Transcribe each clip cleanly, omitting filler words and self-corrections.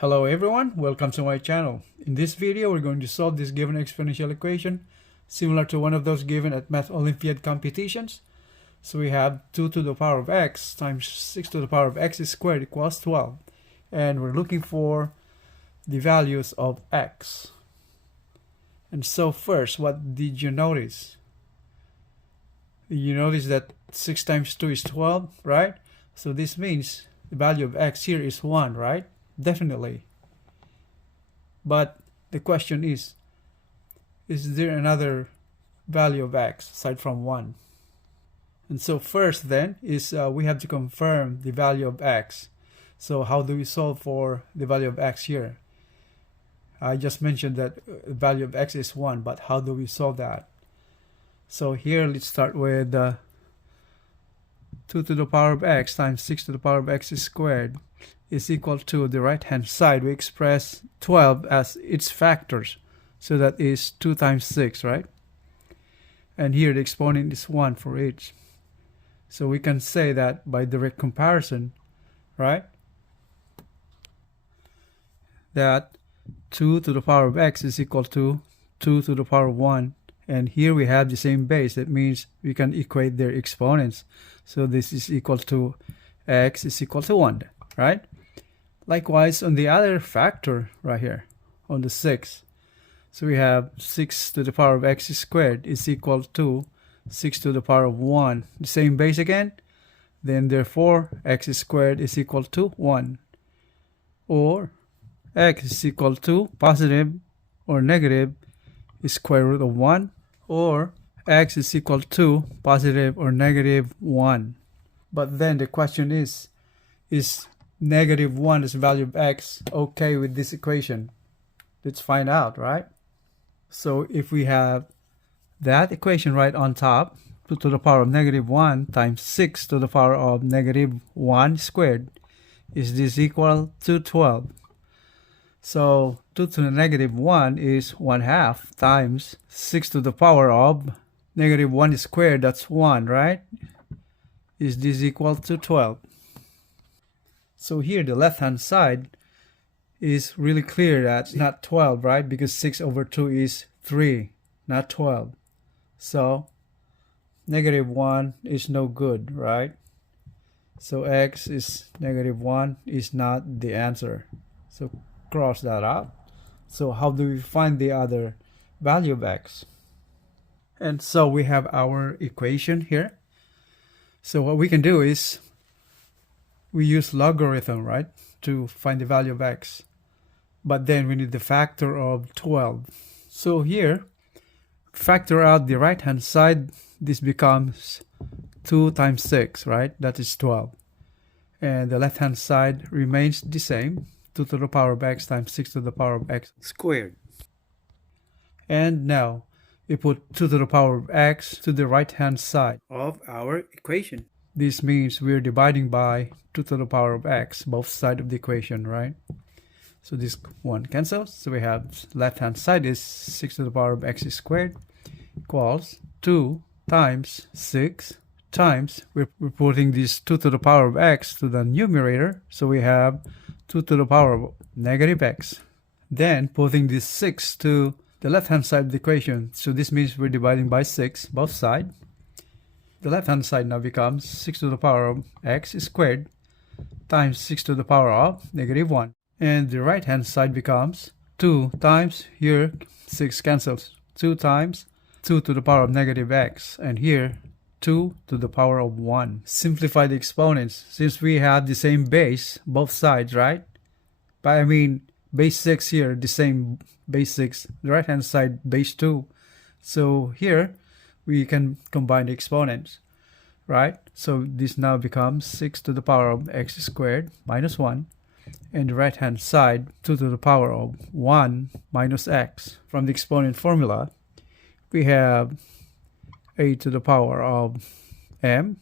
Hello everyone, welcome to my channel. In this video, we're going to solve this given exponential equation similar to one of those given at Math Olympiad competitions. So we have 2 to the power of x times 6 to the power of x squared equals 12. And we're looking for the values of x. And so first, what did you notice? You notice that 6 times 2 is 12, right? So this means the value of x here is 1, right? Definitely. But the question is there another value of x aside from 1? And so first then is we have to confirm the value of x. So how do we solve for the value of x here? I just mentioned that the value of x is 1, but how do we solve that? So here let's start with 2 to the power of x times 6 to the power of x squared is equal to the right hand side. We express 12 as its factors. So that is 2 times 6, right? And here the exponent is 1 for each. So we can say that by direct comparison, right? That 2 to the power of x is equal to 2 to the power of 1. And here we have the same base. That means we can equate their exponents. So this is equal to x is equal to 1, right? Likewise, on the other factor right here, on the 6. So we have 6 to the power of x squared is equal to 6 to the power of 1. The same base again. Then therefore, x squared is equal to 1. Or x is equal to positive or negative square root of 1. Or x is equal to positive or negative 1. But then the question is negative 1 as value of x okay with this equation? Let's find out, right? So if we have that equation right on top, 2 to the power of negative 1 times 6 to the power of negative 1 squared, is this equal to 12? So 2 to the negative 1 is 1/2 times 6 to the power of negative 1 squared, that's 1, right? Is this equal to 12? So here the left hand side is really clear that it's not 12, right? Because 6 over 2 is 3, not 12. So negative 1 is no good, right? So x is negative 1 is not the answer. So cross that out. So how do we find the other value of x? And so we have our equation here. So what we can do is we use logarithm, right, to find the value of x. But then we need the factor of 12. So here, factor out the right hand side. This becomes 2 times 6, right? That is 12. And the left hand side remains the same. 2 to the power of x times 6 to the power of x squared. And now we put 2 to the power of x to the right hand side of our equation. This means we're dividing by 2 to the power of x, both sides of the equation, right? So this one cancels. So we have left hand side is 6 to the power of x squared equals 2 times 6 times, we're putting this 2 to the power of x to the numerator. So we have 2 to the power of negative x. Then putting this 6 to the left hand side of the equation. So this means we're dividing by 6, both sides. The left hand side now becomes 6 to the power of x squared times 6 to the power of negative 1. And the right hand side becomes 2 times, here 6 cancels, 2 times 2 to the power of negative x. And here 2 to the power of 1. Simplify the exponents since we have the same base, both sides, right? But I mean base 6 here, the same base 6, the right hand side base 2. So here we can combine the exponents, right? So this now becomes 6 to the power of x squared minus 1. And the right hand side 2 to the power of 1 minus x. From the exponent formula, we have a to the power of m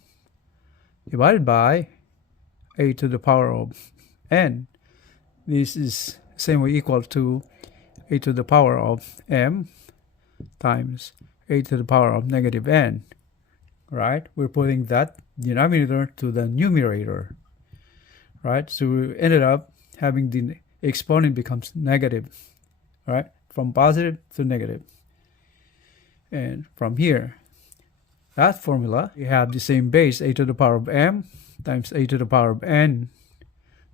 divided by a to the power of n. This is same way equal to a to the power of m times a to the power of negative n, right? We're putting that denominator to the numerator, right? So we ended up having the exponent becomes negative, right? From positive to negative. And from here, that formula, we have the same base, a to the power of m times a to the power of n.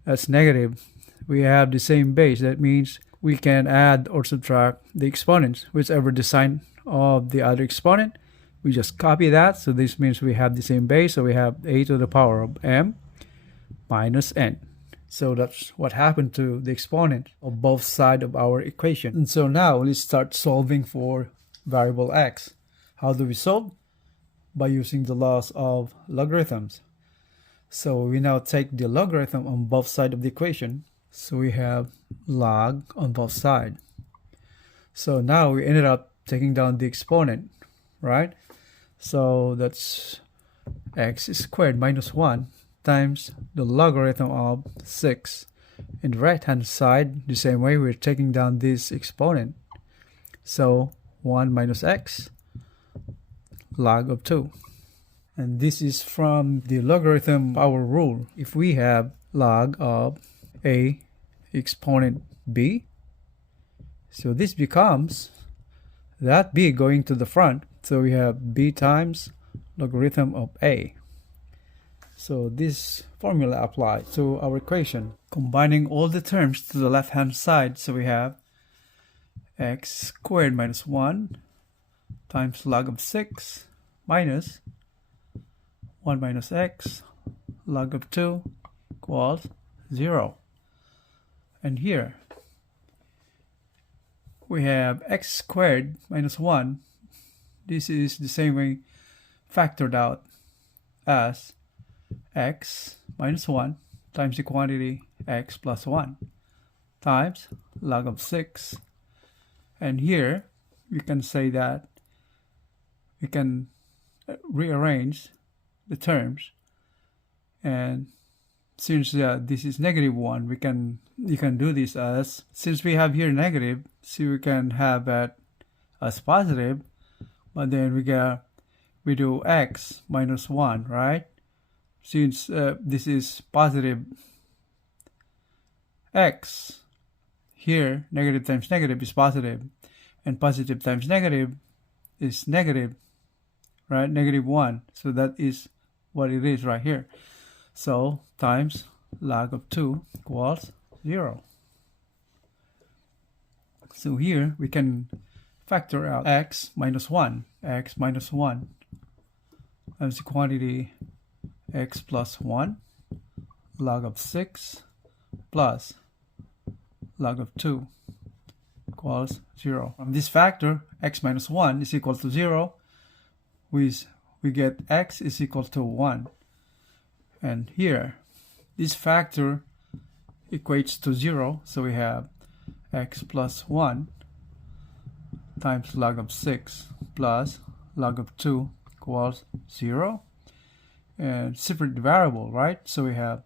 That's negative. We have the same base. That means we can add or subtract the exponents, whichever the sign of the other exponent. We just copy that. So this means we have the same base. So we have a to the power of m minus n. So that's what happened to the exponent of both sides of our equation. And so now let's start solving for variable x. How do we solve? By using the laws of logarithms. So we now take the logarithm on both sides of the equation. So we have log on both sides. So now we ended up taking down the exponent, right? So that's x squared minus 1 times the logarithm of 6. In the right hand side, the same way, we're taking down this exponent. So 1 minus x log of 2. And this is from the logarithm power rule. If we have log of a exponent b, so this becomes that b going to the front. So we have b times logarithm of a. So this formula applies to our equation. Combining all the terms to the left hand side, so we have x squared minus 1 times log of 6 minus 1 minus x log of 2 equals 0. And here we have x squared minus 1. This is the same way factored out as x minus 1 times the quantity x plus 1 times log of 6. And here we can say that we can rearrange the terms, and since this is negative 1, you can do this as, since we have here negative, so we can have that as positive, but then we do x minus 1, right? Since this is positive x, here negative times negative is positive, and positive times negative is negative, right? Negative 1. So that is what it is right here. So times log of 2 equals 0. So here we can factor out x minus 1 times the quantity x plus 1 log of 6 plus log of 2 equals 0. From this factor, x minus 1 is equal to 0. We get x is equal to 1. And here, this factor equates to 0. So we have x plus 1 times log of 6 plus log of 2 equals 0. And separate the variable, right? So we have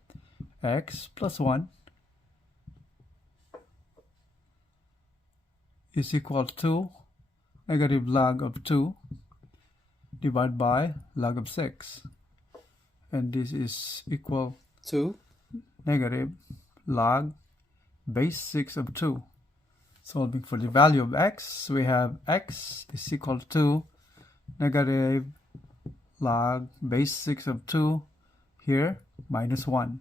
x plus 1 is equal to negative log of 2 divided by log of 6. And this is equal to negative log base 6 of 2. Solving for the value of x, we have x is equal to negative log base 6 of 2 here minus 1.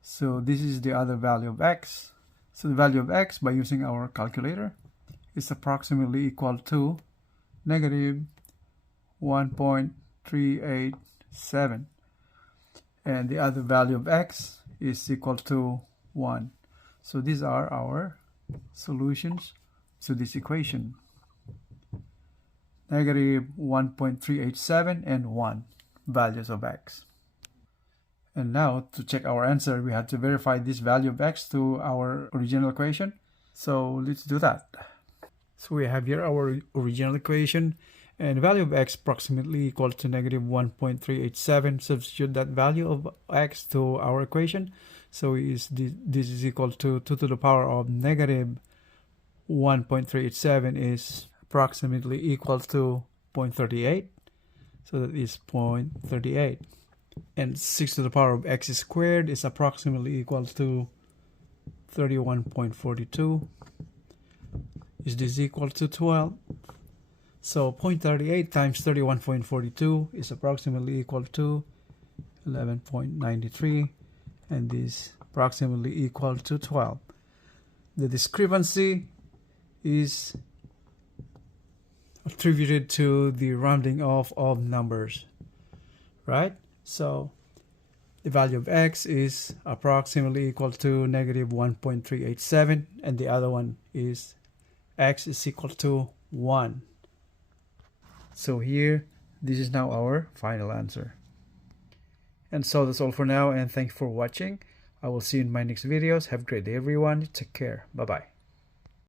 So this is the other value of x. So the value of x, by using our calculator, is approximately equal to negative 1.387. And the other value of x is equal to 1. So these are our solutions to this equation. Negative 1.387 and 1 values of x. And now to check our answer, we have to verify this value of x to our original equation. So let's do that. So we have here our original equation, and the value of x approximately equal to negative 1.387. Substitute that value of x to our equation. So this is equal to 2 to the power of negative 1.387 is approximately equal to 0.38. So that is 0.38. And 6 to the power of x squared is approximately equal to 31.42. Is this equal to 12? So 0.38 times 31.42 is approximately equal to 11.93, and this approximately equal to 12. The discrepancy is attributed to the rounding off of numbers, right? So the value of x is approximately equal to negative 1.387, and the other one is x is equal to 1. So here, this is now our final answer. And so that's all for now, and thank you for watching. I will see you in my next videos. Have a great day, everyone. Take care. Bye-bye.